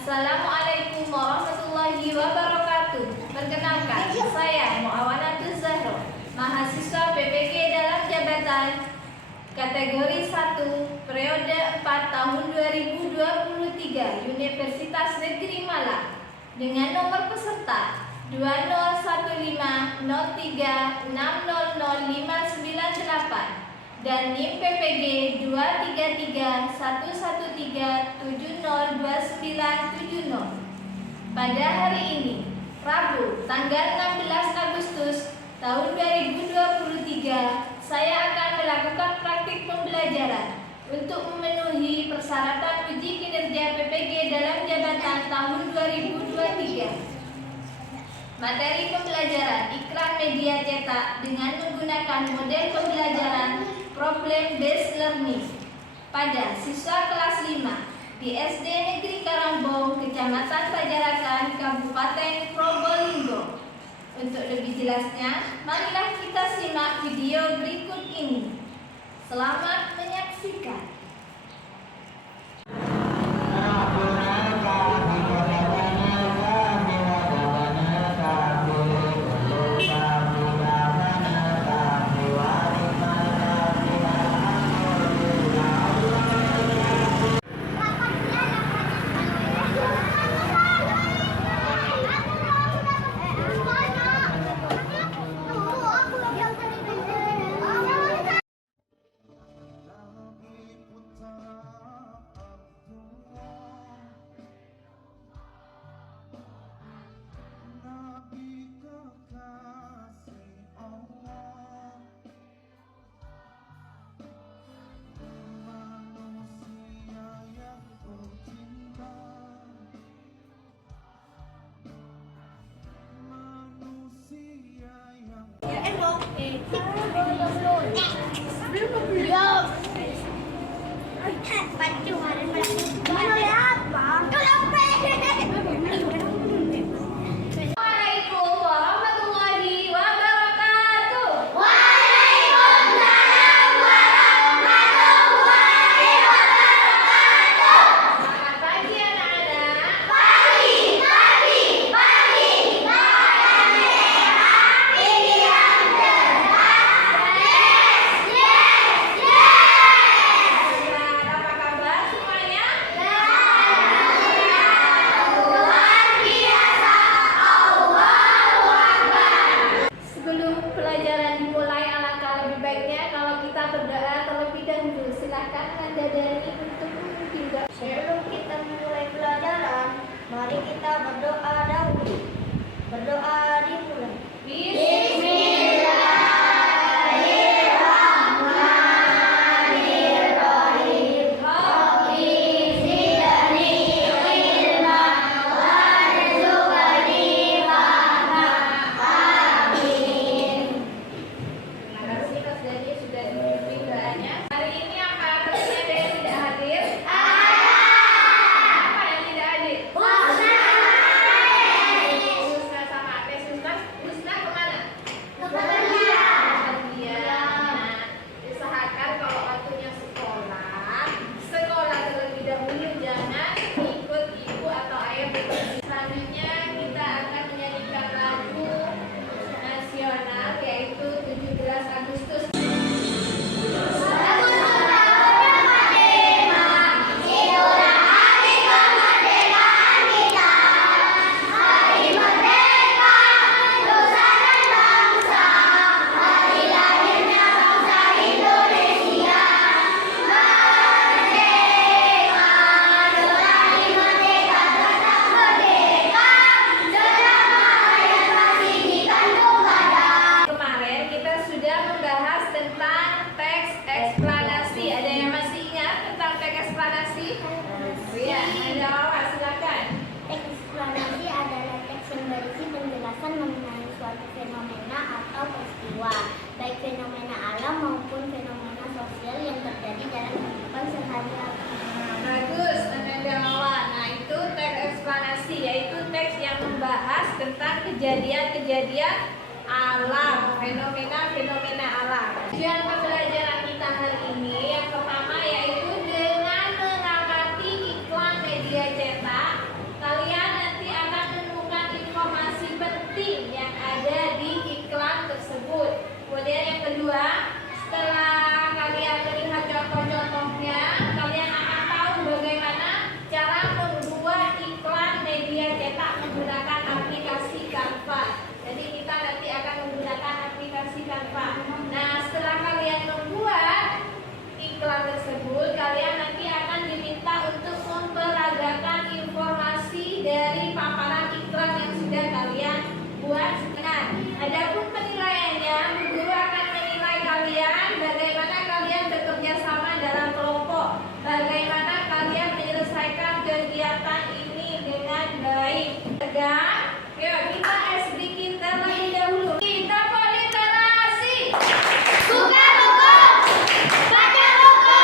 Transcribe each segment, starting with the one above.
Assalamualaikum warahmatullahi wabarakatuh. Perkenalkan, saya Muawanatuz Zahro, mahasiswa PPG dalam jabatan kategori 1 periode 4 tahun 2023 Universitas Negeri Malang dengan nomor peserta 205036000598 dan NIM PPG 23311370290. Pada hari ini, Rabu, tanggal 16 Agustus tahun 2023, saya akan melakukan praktik pembelajaran untuk memenuhi persyaratan uji kinerja PPG dalam jabatan tahun 2023. Materi pembelajaran iklan media cetak dengan menggunakan model pembelajaran Problem Based Learning pada siswa kelas 5 di SD Negeri Karangbong, Kecamatan Pajarakan, Kabupaten Probolinggo. Untuk lebih jelasnya, marilah kita simak video berikut ini. Selamat menyaksikan. Sebelum kita memulai pelajaran, mari kita berdoa dahulu. Berdoa dimulai. Bismillahirrahmanirrahim. Rabbi zidni ilman warzuqni fahman. Amin. Terima kasih Kak Dani sudah dipimpin doanya. Hari ini apa temannya ada yang tidak hadir? Apa yang tidak hadir? Husna sama Ate Husna. Husna kemana? Dia. Nah, usahakan kalau waktunya sekolah terlebih dahulu, jangan ikut ibu atau ayah bekerja. Selanjutnya kita akan menyanyikan lagu nasional yaitu 17 Agustus. Kemarin kita sudah membahas tentang teks eksplanasi. Ada yang masih ingat tentang teks eksplanasi? Iya, ada awak silakan. Teks eksplanasi adalah teks yang berisi penjelasan mengenai suatu fenomena atau peristiwa, baik fenomena alam maupun fenomena sosial yang terjadi dalam kehidupan sehari-hari. Bagus, ada awak. Nah, itu teks eksplanasi, yaitu teks yang membahas tentang kejadian-kejadian alam, fenomena-fenomena alam. Tujuan pembelajaran kita hari ini yang pertama yaitu dengan mengamati iklan media cetak penting yang ada di iklan tersebut. Kemudian yang kedua, setelah kalian melihat contoh-contohnya, kalian akan tahu bagaimana cara membuat iklan media cetak menggunakan aplikasi Canva. Jadi kita nanti akan menggunakan aplikasi Canva. Nah, setelah kalian membuat iklan tersebut, kalian nanti akan diminta untuk memperagakan informasi dari paparan iklan yang sudah kalian buat. Nah, adapun penilaiannya, Bu Guru akan menilai kalian bagaimana kalian bekerja sama dalam kelompok, bagaimana kalian menyelesaikan kegiatan ini dengan baik. Tegang, yuk kita SBK terlebih dahulu. Kita politerasi. Buka buku, baca buku,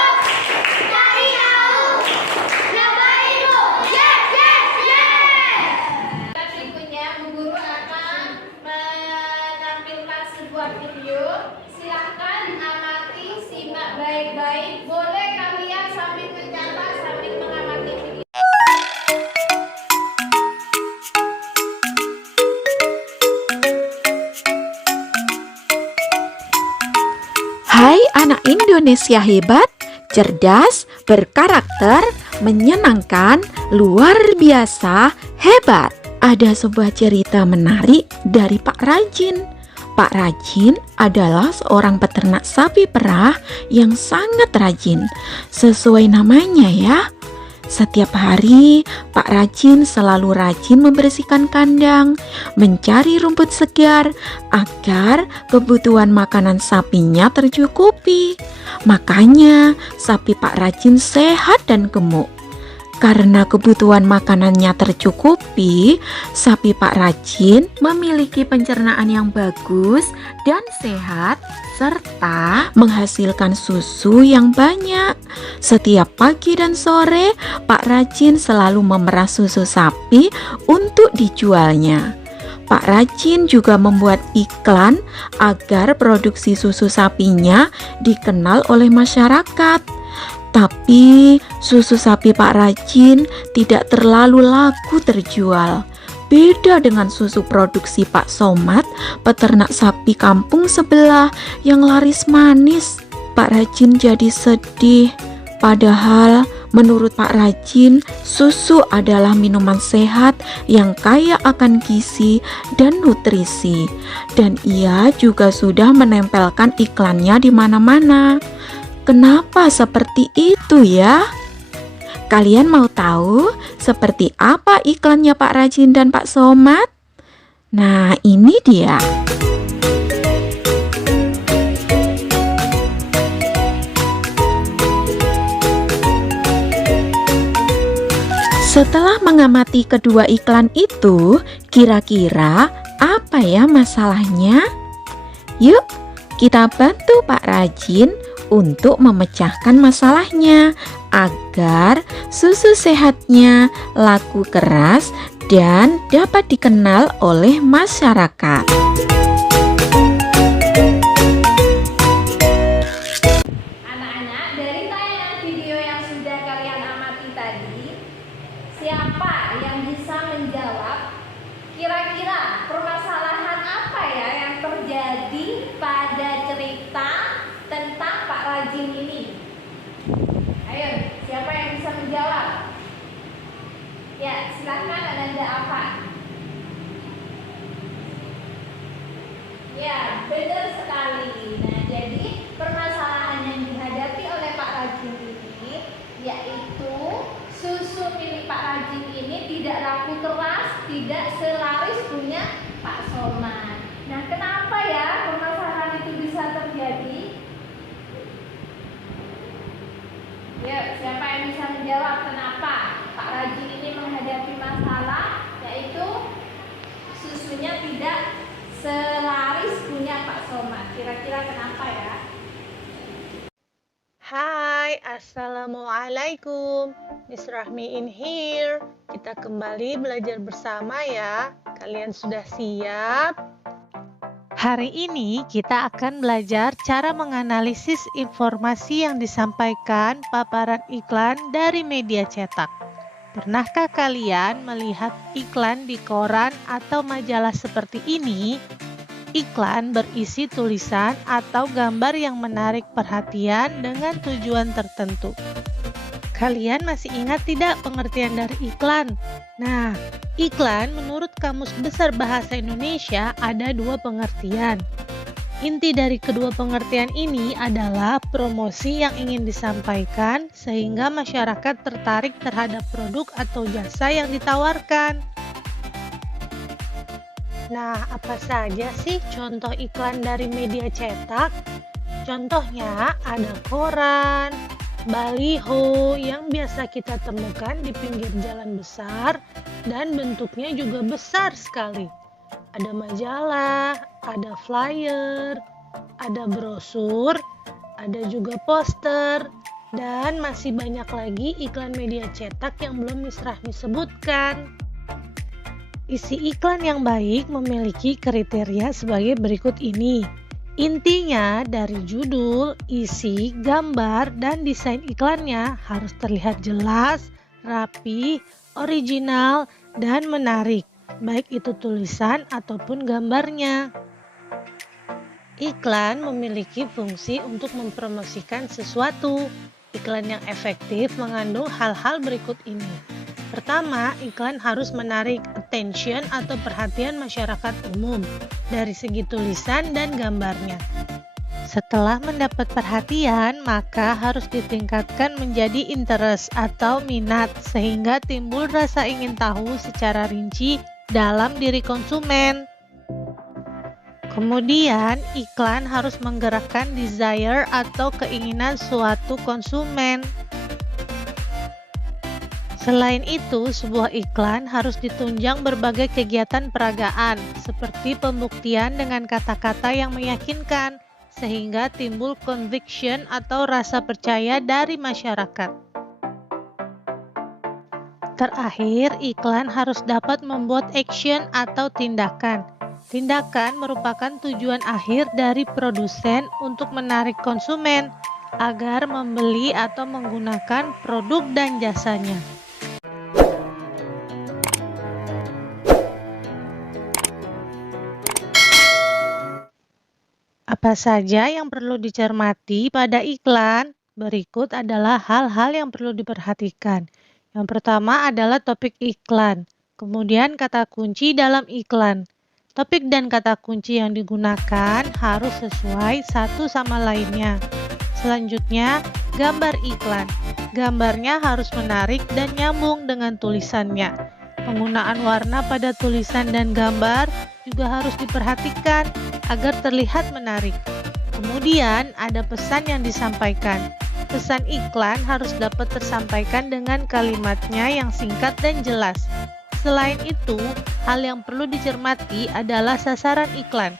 cari tahu, nambah ilmu. Yes, yes, yes. Berikutnya Bu Guru akan menampilkan sebuah video. Silahkan amati, simak baik-baik. Boleh kalian sambil mencatat sambil mengamati video. Hai anak Indonesia hebat, cerdas, berkarakter, menyenangkan, luar biasa, hebat. Ada sebuah cerita menarik dari Pak Rajin. Pak Rajin adalah seorang peternak sapi perah yang sangat rajin. Sesuai namanya ya. Setiap hari, Pak Rajin selalu rajin membersihkan kandang, mencari rumput segar agar kebutuhan makanan sapinya tercukupi. Makanya, sapi Pak Rajin sehat dan gemuk. Karena kebutuhan makanannya tercukupi, sapi Pak Rajin memiliki pencernaan yang bagus dan sehat, serta menghasilkan susu yang banyak. Setiap pagi dan sore, Pak Rajin selalu memerah susu sapi untuk dijualnya. Pak Rajin juga membuat iklan agar produksi susu sapinya dikenal oleh masyarakat. Tapi susu sapi Pak Rajin tidak terlalu laku terjual. Beda dengan susu produksi Pak Somad, peternak sapi kampung sebelah yang laris manis. Pak Rajin jadi sedih. Padahal menurut Pak Rajin, susu adalah minuman sehat yang kaya akan gizi dan nutrisi. Dan ia juga sudah menempelkan iklannya di mana-mana. Kenapa seperti itu ya? Kalian mau tahu seperti apa iklannya Pak Rajin dan Pak Somad? Nah, ini dia. Setelah mengamati kedua iklan itu, kira-kira apa ya masalahnya? Yuk, kita bantu Pak Rajin untuk memecahkan masalahnya agar susu sehatnya laku keras dan dapat dikenal oleh masyarakat. Anak-anak, dari tayangan video yang sudah kalian amati tadi, siapa yang bisa menjawab kira-kira permasalahan apa ya yang terjadi pada cerita tentang Pak Rajin ini? Ayo, siapa yang bisa menjawab? Ya, silakan Ananda Afan. Ya, benar sekali. Nah, jadi permasalahan yang dihadapi oleh Pak Rajin ini yaitu susu milik Pak Rajin ini tidak laku keras, tidak selaris punya Pak Somad. Nah, kenapa ya permasalahan itu bisa terjadi? Yuk, siapa yang bisa menjawab kenapa Pak Rajin ini menghadapi masalah yaitu susunya tidak selaris punya Pak Somad? Kira-kira kenapa ya? Hai, Assalamualaikum. Miss Rahmi in here. Kita kembali belajar bersama ya. Kalian sudah siap? Hari ini kita akan belajar cara menganalisis informasi yang disampaikan paparan iklan dari media cetak. Pernahkah kalian melihat iklan di koran atau majalah seperti ini? Iklan berisi tulisan atau gambar yang menarik perhatian dengan tujuan tertentu. Kalian masih ingat tidak pengertian dari iklan? Nah, iklan menurut Kamus Besar Bahasa Indonesia ada 2 pengertian. Inti dari kedua pengertian ini adalah promosi yang ingin disampaikan sehingga masyarakat tertarik terhadap produk atau jasa yang ditawarkan. Nah, apa saja sih contoh iklan dari media cetak? Contohnya ada koran, baliho yang biasa kita temukan di pinggir jalan besar dan bentuknya juga besar sekali. Ada majalah, ada flyer, ada brosur, ada juga poster, dan masih banyak lagi iklan media cetak yang belum Miss Rahmi sebutkan. Isi iklan yang baik memiliki kriteria sebagai berikut ini. Intinya dari judul, isi, gambar, dan desain iklannya harus terlihat jelas, rapi, original, dan menarik, baik itu tulisan ataupun gambarnya. Iklan memiliki fungsi untuk mempromosikan sesuatu. Iklan yang efektif mengandung hal-hal berikut ini. Pertama, iklan harus menarik attention atau perhatian masyarakat umum dari segi tulisan dan gambarnya. Setelah mendapat perhatian, maka harus ditingkatkan menjadi interest atau minat sehingga timbul rasa ingin tahu secara rinci dalam diri konsumen. Kemudian, iklan harus menggerakkan desire atau keinginan suatu konsumen. Selain itu, sebuah iklan harus ditunjang berbagai kegiatan peragaan, seperti pembuktian dengan kata-kata yang meyakinkan, sehingga timbul conviction atau rasa percaya dari masyarakat. Terakhir, iklan harus dapat membuat action atau tindakan. Tindakan merupakan tujuan akhir dari produsen untuk menarik konsumen agar membeli atau menggunakan produk dan jasanya. Apa saja yang perlu dicermati pada iklan? Berikut adalah hal-hal yang perlu diperhatikan. Yang pertama adalah topik iklan, kemudian kata kunci dalam iklan. Topik dan kata kunci yang digunakan harus sesuai satu sama lainnya. Selanjutnya, gambar iklan. Gambarnya harus menarik dan nyambung dengan tulisannya. Penggunaan warna pada tulisan dan gambar juga harus diperhatikan agar terlihat menarik. Kemudian, ada pesan yang disampaikan. Pesan iklan harus dapat tersampaikan dengan kalimatnya yang singkat dan jelas. Selain itu, hal yang perlu dicermati adalah sasaran iklan.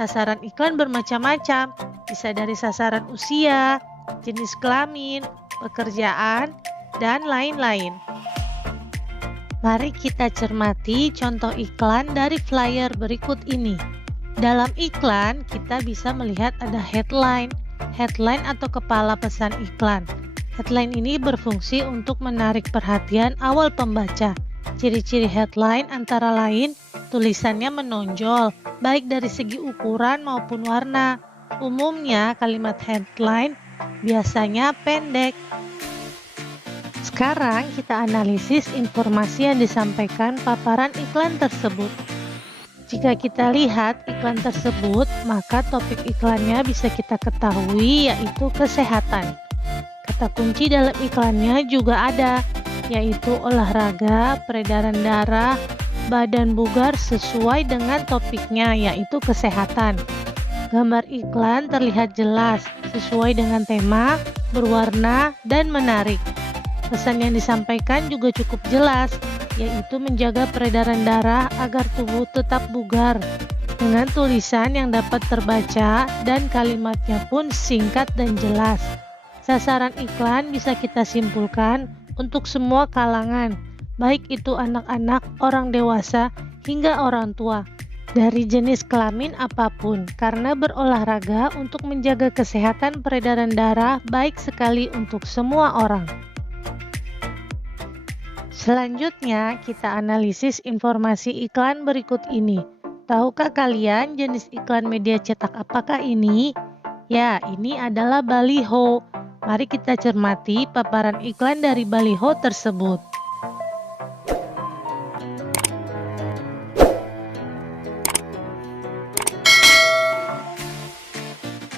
Sasaran iklan bermacam-macam, bisa dari sasaran usia, jenis kelamin, pekerjaan, dan lain-lain. Mari kita cermati contoh iklan dari flyer berikut ini. Dalam iklan, kita bisa melihat ada headline atau kepala pesan iklan. Headline ini berfungsi untuk menarik perhatian awal pembaca. Ciri-ciri headline antara lain, tulisannya menonjol, baik dari segi ukuran maupun warna. Umumnya, kalimat headline biasanya pendek. Sekarang kita analisis informasi yang disampaikan paparan iklan tersebut. Jika kita lihat iklan tersebut, maka topik iklannya bisa kita ketahui yaitu kesehatan. Kata kunci dalam iklannya juga ada, yaitu olahraga, peredaran darah, badan bugar sesuai dengan topiknya yaitu kesehatan. Gambar iklan terlihat jelas, sesuai dengan tema, berwarna, dan menarik. Pesan yang disampaikan juga cukup jelas, yaitu menjaga peredaran darah agar tubuh tetap bugar, dengan tulisan yang dapat terbaca dan kalimatnya pun singkat dan jelas. Sasaran iklan bisa kita simpulkan untuk semua kalangan, baik itu anak-anak, orang dewasa, hingga orang tua, dari jenis kelamin apapun, karena berolahraga untuk menjaga kesehatan peredaran darah baik sekali untuk semua orang. Selanjutnya, kita analisis informasi iklan berikut ini. Tahukah kalian jenis iklan media cetak apakah ini? Ya, ini adalah baliho. Mari kita cermati paparan iklan dari baliho tersebut.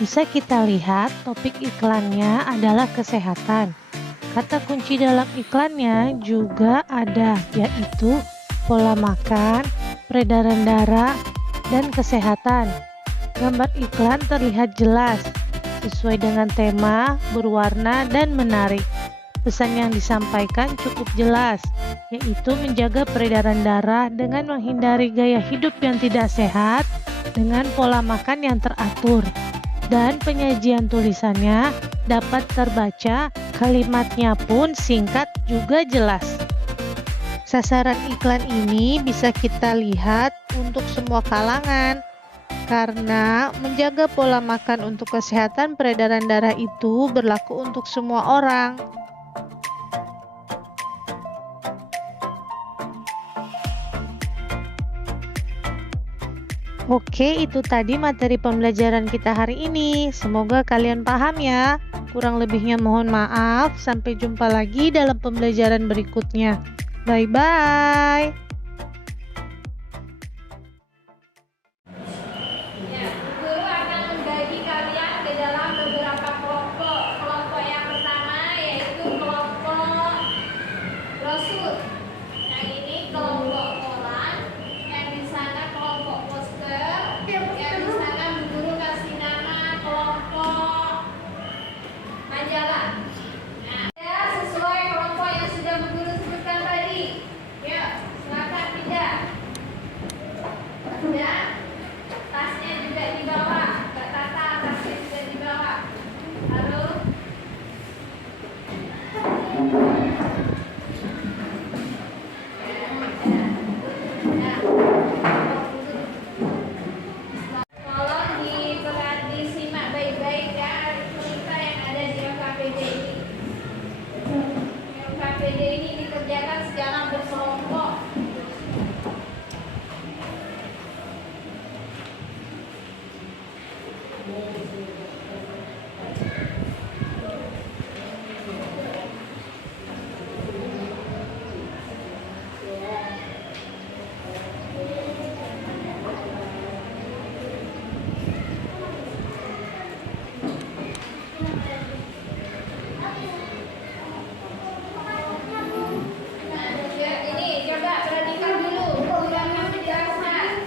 Bisa kita lihat topik iklannya adalah kesehatan. Kata kunci dalam iklannya juga ada, yaitu pola makan, peredaran darah, dan kesehatan. Gambar iklan terlihat jelas, sesuai dengan tema, berwarna, dan menarik. Pesan yang disampaikan cukup jelas, yaitu menjaga peredaran darah dengan menghindari gaya hidup yang tidak sehat dengan pola makan yang teratur. Dan penyajian tulisannya dapat terbaca, kalimatnya pun singkat juga jelas. Sasaran iklan ini bisa kita lihat untuk semua kalangan, karena menjaga pola makan untuk kesehatan peredaran darah itu berlaku untuk semua orang. Oke, itu tadi materi pembelajaran kita hari ini. Semoga kalian paham ya. Kurang lebihnya mohon maaf. Sampai jumpa lagi dalam pembelajaran berikutnya. Bye-bye. Ya, guru akan membagi kalian ke dalam beberapa kelompok. Kelompok yang pertama yaitu kelompok brosur. Yang ini kelompok koran, yang di sana kelompok poster, yang di sana Bu Guru kasih nama kelompok majalah. Nah, ya, sesuai kelompok yang sudah Bu Guru sebutkan tadi. Ya, silakan pindah. Ya, tasnya juga dibawa. Kak Tata, tasnya juga dibawa. Halo. Tolong disimak baik-baik ya cerita yang ada di LKPD ini. LKPD ini dikerjakan secara berkelompok. Ya, ini coba perhatikan dulu ulangan penjelasan.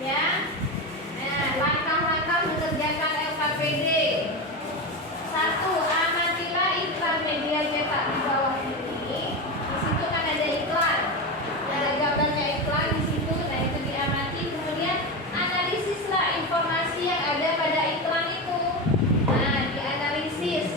Ya. Nah, langkah-langkah mengerjakan LKPD. 1. Amatilah iklan media cetak di bawah ini. Di situ kan ada iklan. Ada gambarnya iklan di situ. Nah, itu diamati. Kemudian analisislah informasi yang ada pada iklan itu. Nah, dianalisis.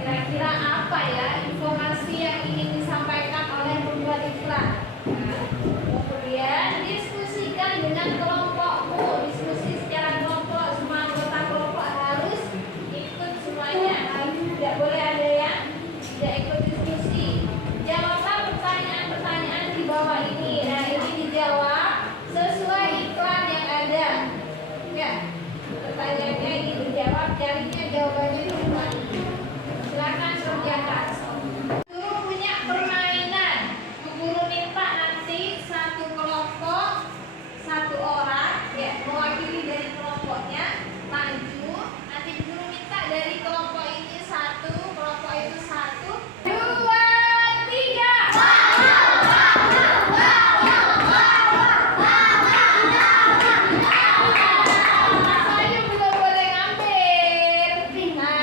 Kira-kira apa ya informasi yang ingin disampaikan oleh pembuat iklan. Nah, kemudian diskusikan dengan kelompokmu. Diskusi secara kelompok. Semua anggota kelompok harus ikut semuanya. Tidak boleh ada yang tidak ikut diskusi. Jawablah pertanyaan-pertanyaan di bawah ini. Nah, ini dijawab sesuai iklan yang ada. Ya, pertanyaannya ini dijawab. Carinya jawabannya di luar. Silakan kerjakan. Guru punya permainan. Guru minta nanti satu kelompok, satu orang, ya, mewakili dari kelompoknya maju. Nanti guru minta dari kelompok ini satu, kelompok itu satu, 2, 3. Saya belum boleh ngambil. Nah,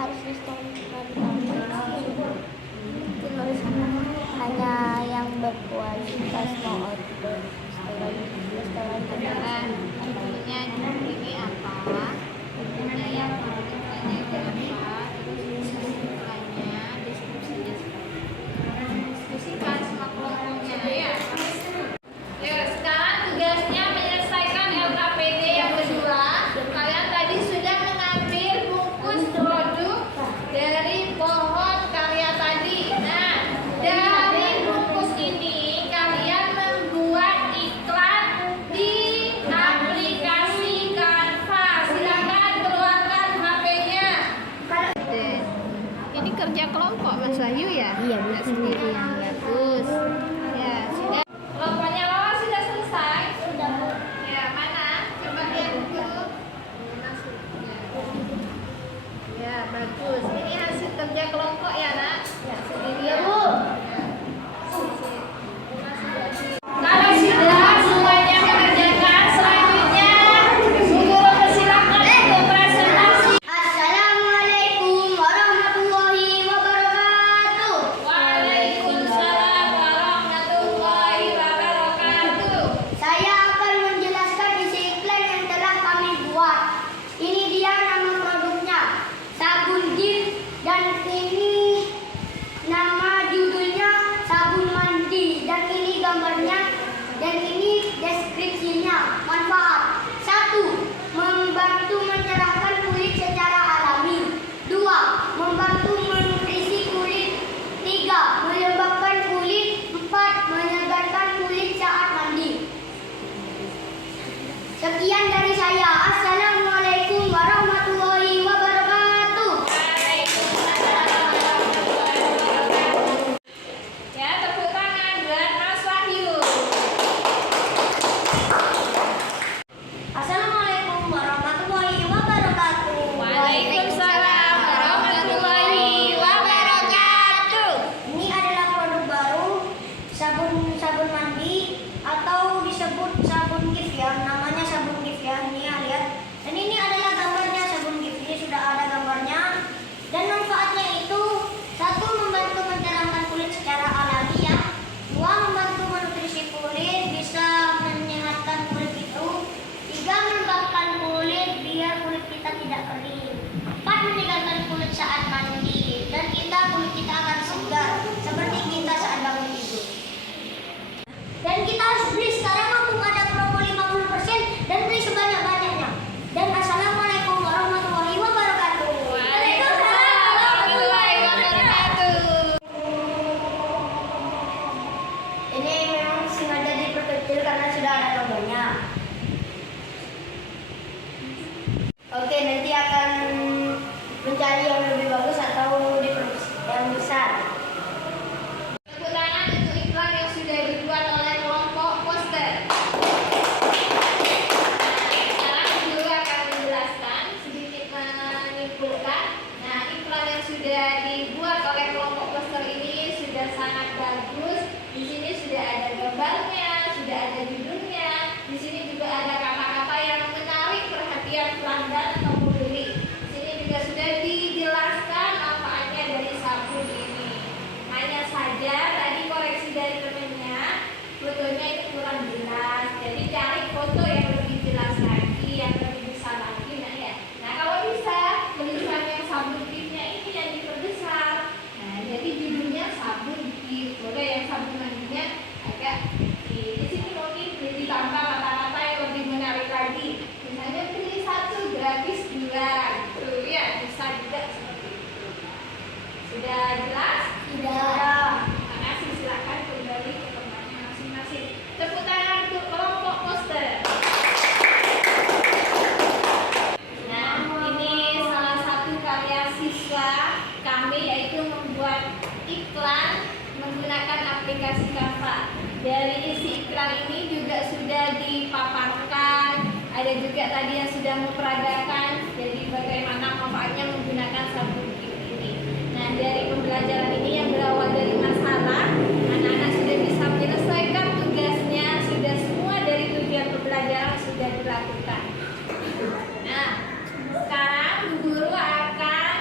harus tulisan hanya yang berkualitas mau outdoor. Nah, judulnya ini apa? Judulnya yang penulisannya berapa? Terus iklannya, deskripsinya seperti apa? Diskusikan sama kelompoknya ya. Yuk, sekarang tugasnya menyelesaikan LKPD yang kedua. Kalian tadi sudah mengambil bungkus produk dari pohon karya tadi. Nah, dari bungkus ini kalian membuat iklan di aplikasi Canva. Silakan keluarkan HP-nya. Ini kerja kelompok Mas Wahyu ya? Iya, Nggak sendirian. Bagus. Ya, sudah. Kelompoknya Lala sudah selesai? Sudah, Bu. Ya, mana? Coba lihat dulu. Ya, bagus. Ini hasil kerja kelompok ya, Nak? Ya, sendirian. Bu. Kalau sudah semuanya mengerjakan, selanjutnya guru persilakan untuk presentasi. Assalamualaikum warahmatullahi wabarakatuh. Waalaikumsalam warahmatullahi wabarakatuh. Saya akan menjelaskan isi iklan yang telah kami buat. Ini dia nama produknya, sabun Gift, dan ini nama judulnya sabun mandi, dan ini gambarnya, dan ini deskripsinya. Manfaat: 1. Membantu mencerahkan kulit secara alami. 2. Membantu menutrisi kulit. 3. Melembabkan kulit. 4. menyegarkan kulit saat mandi. Sekian dari saya. Assalamualaikum warahmatullahi wabarakatuh. Ya, tepuk tangan buat Mas Wahyu. Assalamualaikum warahmatullahi wabarakatuh. Waalaikumsalam warahmatullahi wabarakatuh. Ini adalah produk baru, sabun mandi atau disebut sabun Gift ya. Namanya sabun Gift ya. Ini ya, lihat. Dan ini adalah gambarnya sabun Gift. Ini sudah ada gambarnya. Dan manfaatnya itu: 1. Membantu mencerahkan kulit secara alami ya. 2. Membantu menutrisi kulit, bisa menyehatkan kulit itu. 3. Melembabkan kulit biar kulit kita tidak kering. 4. Menyegarkan kulit saat mandi, dan kulit kita akan segar seperti kita saat bangun tidur. Dan kita harus beli sekarang, mumpung ada promo 50%, dan beli sebanyak-banyaknya. Dan assalamualaikum warahmatullahi wabarakatuh. Waalaikumsalam warahmatullahi wabarakatuh. Ini memang sengaja diperkecil karena sudah ada gambarnya. Oke, nanti akan mencari yang lebih bagus atau yang besar. Tepuk tangan untuk iklan yang sudah dibuat oleh kelompok poster. Sekarang guru akan menjelaskan, sedikit menyimpulkan. Nah, iklan yang sudah dibuat oleh kelompok poster ini sudah sangat bagus. Di sini sudah ada gambarnya, sudah ada judulnya. Di sini juga ada kata-kata yang menarik perhatian pelanggan atau pembeli. Di sini juga sudah dijelaskan manfaatnya dari sabun ini. Hanya saja tadi koreksi dari temennya, fotonya itu kurang jelas. Jadi cari foto yang lebih jelas lagi, yang lebih besar lagi, nah ya. Nah, kalau bisa tulisan yang sabun Giftnya ini yang diperbesar. Nah, jadi judulnya sabun Gift. Boleh yang sabun mandinya agak kecil. Di sini mungkin ditambah kata-kata yang lebih menarik lagi. Misalnya beli 1 gratis 2, gitu ya, bisa juga seperti itu. Sudah jelas? Sudah. Terima kasih, silakan kembali ke tempatnya masing-masing. Tepuk tangan untuk kelompok poster. Nah, ini salah satu karya siswa kami, yaitu membuat iklan menggunakan aplikasi Canva. Dari isi iklan ini juga sudah dipaparkan, ada juga tadi yang sudah memperagakan, jadi bagaimana manfaatnya menggunakan sabun Gift ini. Nah, dari pembelajaran ini yang berawal dari masalah, anak-anak sudah bisa menyelesaikan tugasnya, sudah semua dari tujuan pembelajaran sudah dilakukan. Nah, sekarang Bu Guru akan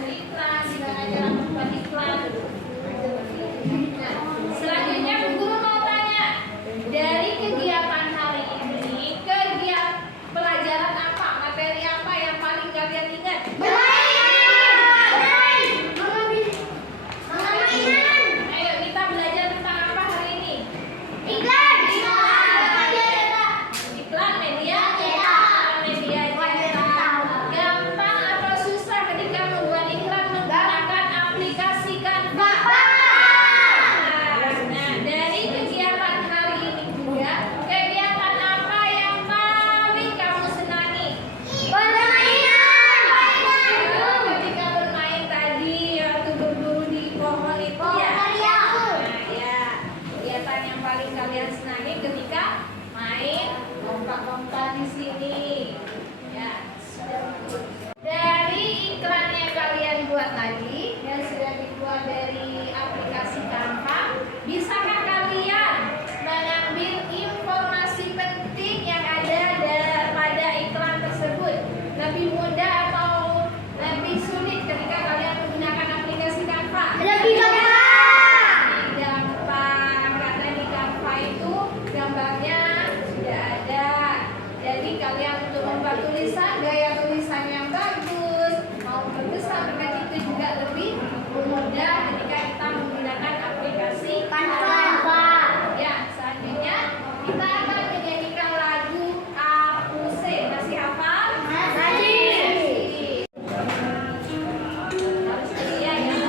beriklan, gimana cara membuat iklan. Nah, selanjutnya Bu Guru mau tanya, dari kegiatan hari ini, kegiatan pelajaran apa, materi apa yang paling kalian ingat? Ayo kita belajar tentang apa hari ini? Iklan media cetak. Gampang atau susah ketika membuat iklan menggunakan aplikasi Canva? Nah, dari kegiatan hari ini juga, kegiatan apa yang paling kamu senangi? Ketika bermain tadi waktu berburu di pohon itu ya. Nah ya, kegiatan yang paling kalian senangi ketika main lompat-lompat di sini. Ya, dari iklan yang kalian buat tadi yang sudah dibuat dari aplikasi Canva, bisakah kalian mengambil informasi penting yang ada pada iklan tersebut? Lebih mudah atau lebih sulit ketika kalian menggunakan aplikasi Canva? Gampang, karena di Canva itu gambarnya sudah ada. Jadi kalian untuk membuat tulisan, gaya tulisan yang bagus, mau berbesar dengan itu juga lebih mudah ketika kita menggunakan aplikasi Canva. Ya, selanjutnya kita akan menyanyikan lagu Apuse. Masih hafal? Masih. Harus setia ya, ya.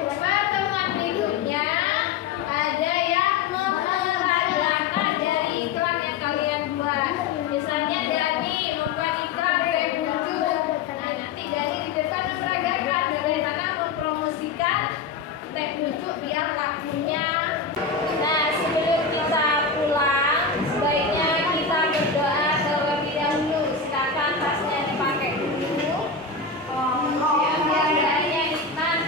Pertemuan berikutnya ada yang memeragakan dari iklan yang kalian buat. Misalnya Dani membuat iklan teh pucuk. Nah, nanti Dani di depan memeragakan bagaimana mempromosikan teh pucuk biar lakunya. Nah, sebelum kita pulang, sebaiknya kita berdoa terlebih dahulu. Silakan tasnya dipakai dulu. Ya, biar Dani yang nikmat.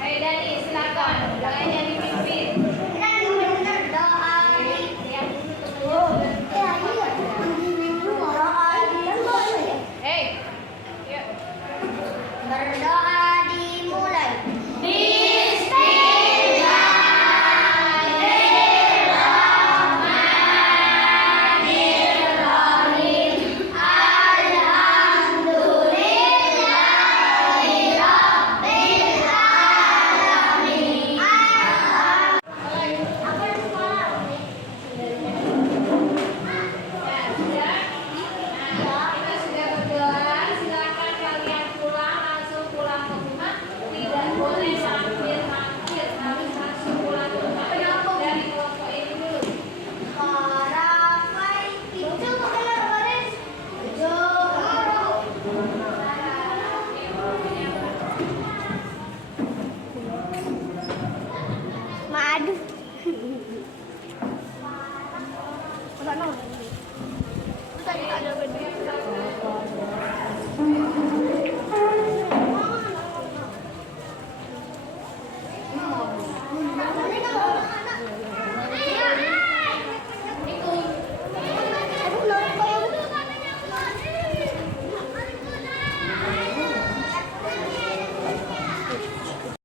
Hai Dani, silakan. Jangan jadi pimpin. Hei, yuk. Berdoa dimulai. Kita sudah berdoa, silakan kalian pulang, langsung pulang ke rumah. Tidak boleh mampir-mampir, harus langsung pulang ke rumah. Dari kelompok ini dulu. Madu. Tadi ada berdua.